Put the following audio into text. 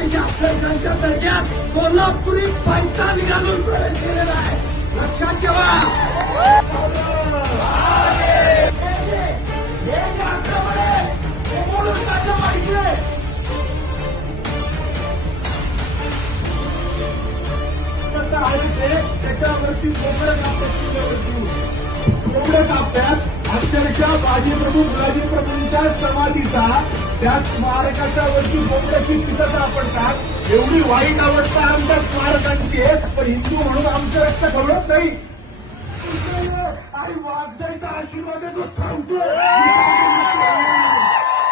छत्रपतीच्या अफजलखानच्या दर्ग्यात कोल्हापुरी पैठणी घालून प्रवेश केलेला आहे. लक्षात ठेवा. हे जे आक्रमण आहे हे मोडून काढलं पाहिजे. त्याच्यावरती एवढं कापतात अक्षरशः बाजीप्रभू मुलाजीप्रभूंच्या समाधीचा त्या स्मारकाच्या वरती बोकड्याची चित्र सापडतात. एवढी वाईट अवस्था आमच्या स्मारकांची आहे, पण हिंदू म्हणून आमचं रक्त खवळत नाही. आणि वागजायचा आशीर्वाद जो थांबतो